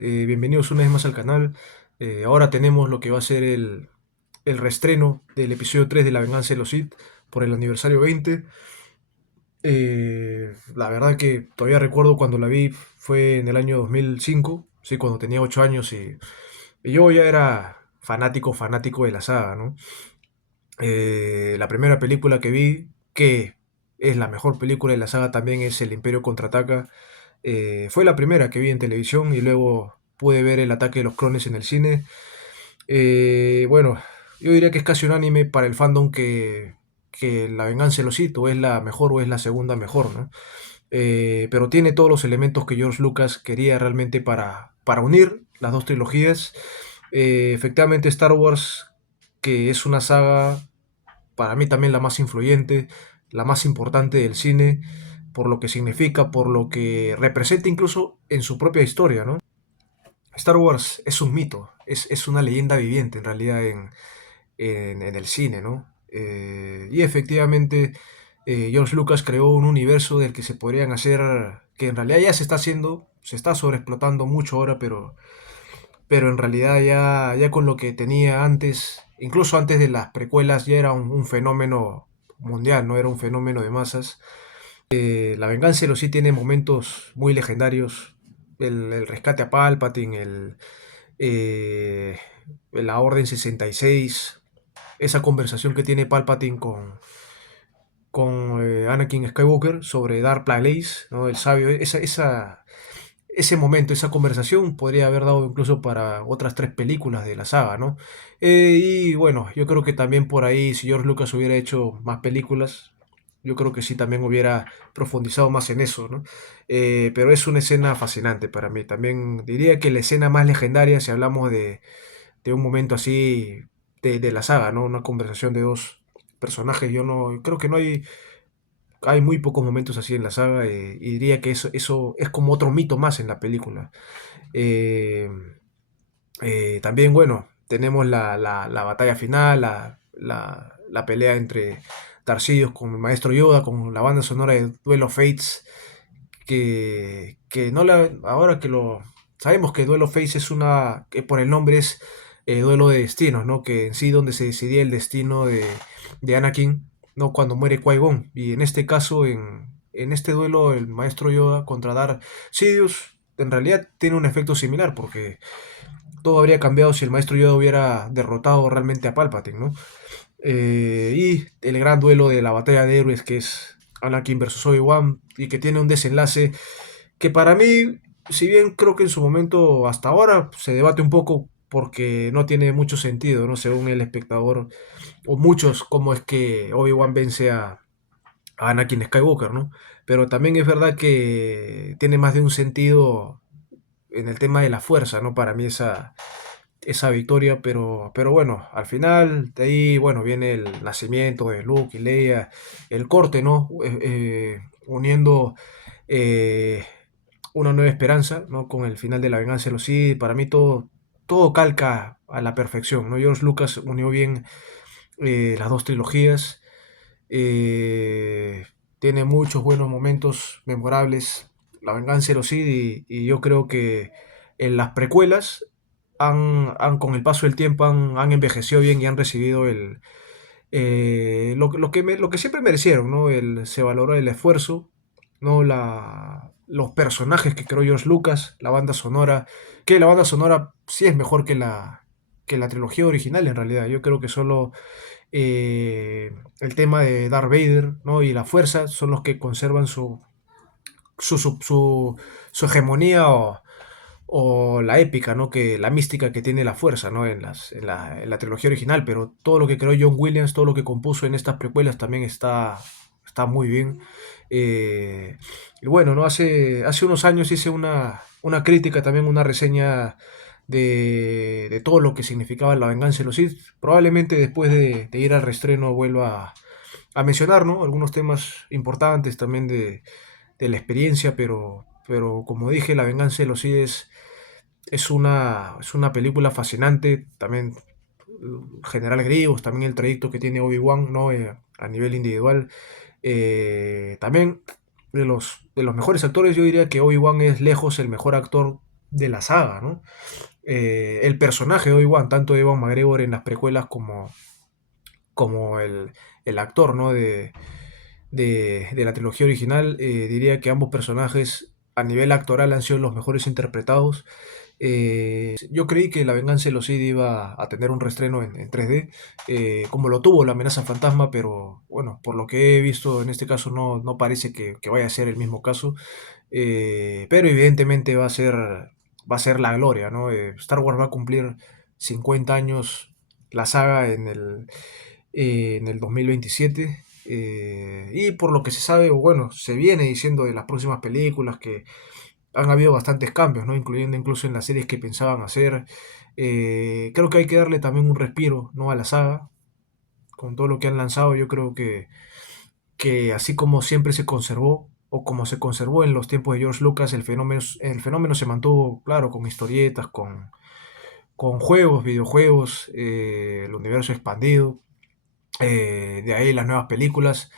Bienvenidos una vez más al canal. Ahora tenemos lo que va a ser el reestreno del episodio 3 de La Venganza de los Sith por el aniversario 20. La verdad que todavía recuerdo cuando la vi, fue en el año 2005, sí, cuando tenía 8 años y yo ya era fanático de la saga, ¿no? La primera película que vi, que es la mejor película de la saga también, es El Imperio Contraataca. Fue la primera que vi en televisión y luego pude ver El Ataque de los Clones en el cine. Bueno, yo diría que es casi unánime para el fandom que La Venganza de los Sith o es la mejor o es la segunda mejor, ¿no? Pero tiene todos los elementos que George Lucas quería realmente para unir las dos trilogías. Efectivamente, Star Wars, que es una saga para mí también la más influyente, la más importante del cine, por lo que significa, por lo que representa incluso en su propia historia, ¿no? Star Wars es un mito, es una leyenda viviente en realidad en el cine, ¿no? Y efectivamente George Lucas creó un universo del que se podrían hacer, que en realidad ya se está haciendo, se está sobreexplotando mucho ahora, pero en realidad ya con lo que tenía antes, incluso antes de las precuelas, ya era un fenómeno mundial, no era un fenómeno de masas. La Venganza de los Sith tiene momentos muy legendarios, el rescate a Palpatine, eh, la Orden 66, esa conversación que tiene Palpatine con Anakin Skywalker sobre Darth Plagueis, ¿no? El sabio, ese momento, esa conversación podría haber dado incluso para otras tres películas de la saga, ¿no? Y bueno, yo creo que también por ahí, si George Lucas hubiera hecho más películas, yo creo que sí también hubiera profundizado más en eso, ¿no? Pero es una escena fascinante para mí. También diría que la escena más legendaria, si hablamos de un momento así de la saga, ¿no? Una conversación de dos personajes, yo no creo que no hay muy pocos momentos así en la saga, y diría que eso es como otro mito más en la película. Eh, También, bueno, tenemos la batalla final, la pelea entre Darth Sidious con el Maestro Yoda, con la banda sonora de Duel of Fates, que no la, ahora que lo sabemos que Duel of Fates es que por el nombre es duelo de destinos, ¿no? Que en sí donde se decidía el destino de Anakin, ¿no? Cuando muere Qui-Gon. Y en este caso, en este duelo, el Maestro Yoda contra Darth Sidious, en realidad tiene un efecto similar, porque todo habría cambiado si el Maestro Yoda hubiera derrotado realmente a Palpatine, ¿no? Y el gran duelo de la batalla de héroes, que es Anakin versus Obi-Wan, y que tiene un desenlace que para mí, si bien creo que en su momento hasta ahora se debate un poco porque no tiene mucho sentido, ¿no? Según el espectador o muchos, cómo es que Obi-Wan vence a Anakin Skywalker, ¿no? Pero también es verdad que tiene más de un sentido en el tema de la fuerza, ¿no? Para mí esa victoria, pero bueno, al final de ahí, bueno, viene el nacimiento de Luke y Leia, el corte, ¿no? Uniendo eh, una nueva esperanza, ¿no? Con el final de La Venganza de los Sith, para mí todo calca a la perfección, ¿no? George Lucas unió bien las dos trilogías, eh, tiene muchos buenos momentos memorables, La Venganza de los Sith, y yo creo que en las precuelas con el paso del tiempo han envejecido bien y han recibido lo que siempre merecieron, ¿no? Se valoró el esfuerzo, ¿no? Los personajes que creó George Lucas, la banda sonora, que la banda sonora sí es mejor que la trilogía original en realidad. Yo creo que solo el tema de Darth Vader, ¿no? Y la fuerza son los que conservan su, su, su, su hegemonía o la épica, ¿no? La mística que tiene la fuerza, ¿no? En la trilogía original, pero todo lo que creó John Williams, todo lo que compuso en estas precuelas también está muy bien. Eh, y bueno, ¿no? Hace unos años hice una crítica, también una reseña de todo lo que significaba La Venganza de los Sith. Probablemente después de ir al reestreno vuelva a mencionar, ¿no? Algunos temas importantes también de la experiencia, pero como dije, La Venganza de los Sith es una película fascinante. También General Grievous, también el trayecto que tiene Obi-Wan, ¿no? A nivel individual. También de los mejores actores, yo diría que Obi-Wan es lejos el mejor actor de la saga, ¿no? El personaje de Obi-Wan, tanto de Ewan McGregor en las precuelas como el actor, ¿no? De la trilogía original, diría que ambos personajes a nivel actoral han sido los mejores interpretados. Yo creí que La Venganza de los Sith iba a tener un reestreno en 3D, como lo tuvo La Amenaza Fantasma, pero bueno, por lo que he visto en este caso no parece que vaya a ser el mismo caso. Pero evidentemente va a ser la gloria, ¿no? Star Wars va a cumplir 50 años la saga en el 2027. Y por lo que se sabe, o bueno, se viene diciendo de las próximas películas que han habido bastantes cambios, ¿no? Incluyendo incluso en las series que pensaban hacer. Creo que hay que darle también un respiro, ¿no? A la saga. Con todo lo que han lanzado, yo creo que así como siempre se conservó, o como se conservó en los tiempos de George Lucas, el fenómeno se mantuvo, claro, con historietas, con juegos, videojuegos, el universo expandido, de ahí las nuevas películas,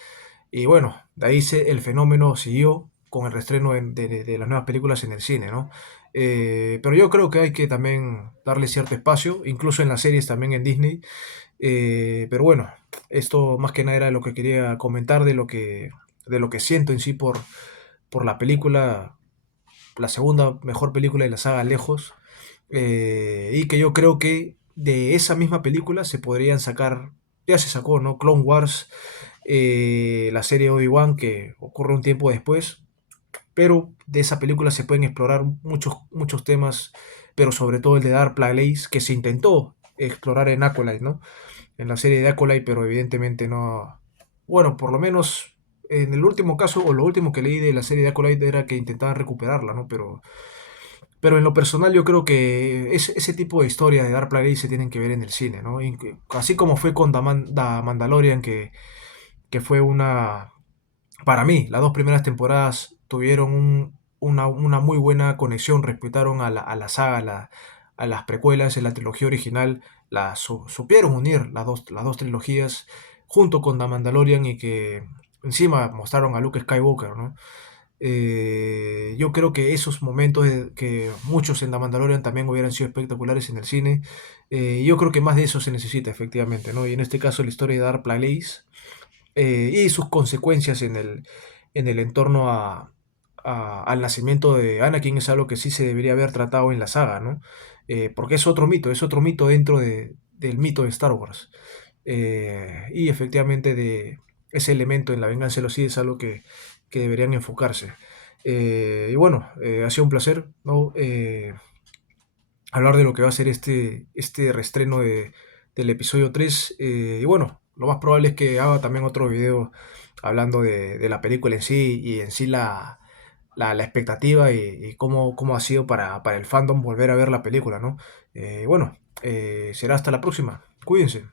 y bueno, de ahí el fenómeno siguió con el reestreno de las nuevas películas en el cine, ¿no? Pero yo creo que hay que también darle cierto espacio, incluso en las series también en Disney. Pero bueno, esto más que nada era lo que quería comentar de lo que siento en sí por la película, la segunda mejor película de la saga lejos. Y que yo creo que de esa misma película se podrían sacar, ya se sacó, ¿no? Clone Wars, la serie Obi-Wan que ocurre un tiempo después, pero de esa película se pueden explorar muchos, muchos temas, pero sobre todo el de Dark Plagueis, que se intentó explorar en Acolyte, ¿no? En la serie de Acolyte, pero evidentemente no. Bueno, por lo menos en el último caso, o lo último que leí de la serie de Acolyte era que intentaban recuperarla, ¿no? Pero en lo personal yo creo que ese tipo de historia de Dark Plagueis se tienen que ver en el cine, ¿no? Así como fue con The Mandalorian, que fue para mí, las dos primeras temporadas tuvieron una muy buena conexión, respetaron a la saga, a las precuelas, en la trilogía original, supieron unir las dos trilogías junto con The Mandalorian y que encima mostraron a Luke Skywalker, ¿no? Yo creo que esos momentos que muchos en The Mandalorian también hubieran sido espectaculares en el cine. Yo creo que más de eso se necesita efectivamente, ¿no? Y en este caso la historia de Dark Plagueis y sus consecuencias en el entorno al nacimiento de Anakin es algo que sí se debería haber tratado en la saga, ¿no? Porque es otro mito dentro del mito de Star Wars. Y efectivamente ese elemento en La Venganza de los Sith es algo que deberían enfocarse. Y bueno, ha sido un placer, ¿no? Hablar de lo que va a ser este reestreno del episodio 3. Y bueno, lo más probable es que haga también otro video hablando de la película en sí y en sí la expectativa y cómo ha sido para el fandom volver a ver la película, ¿no? Bueno, será hasta la próxima. Cuídense.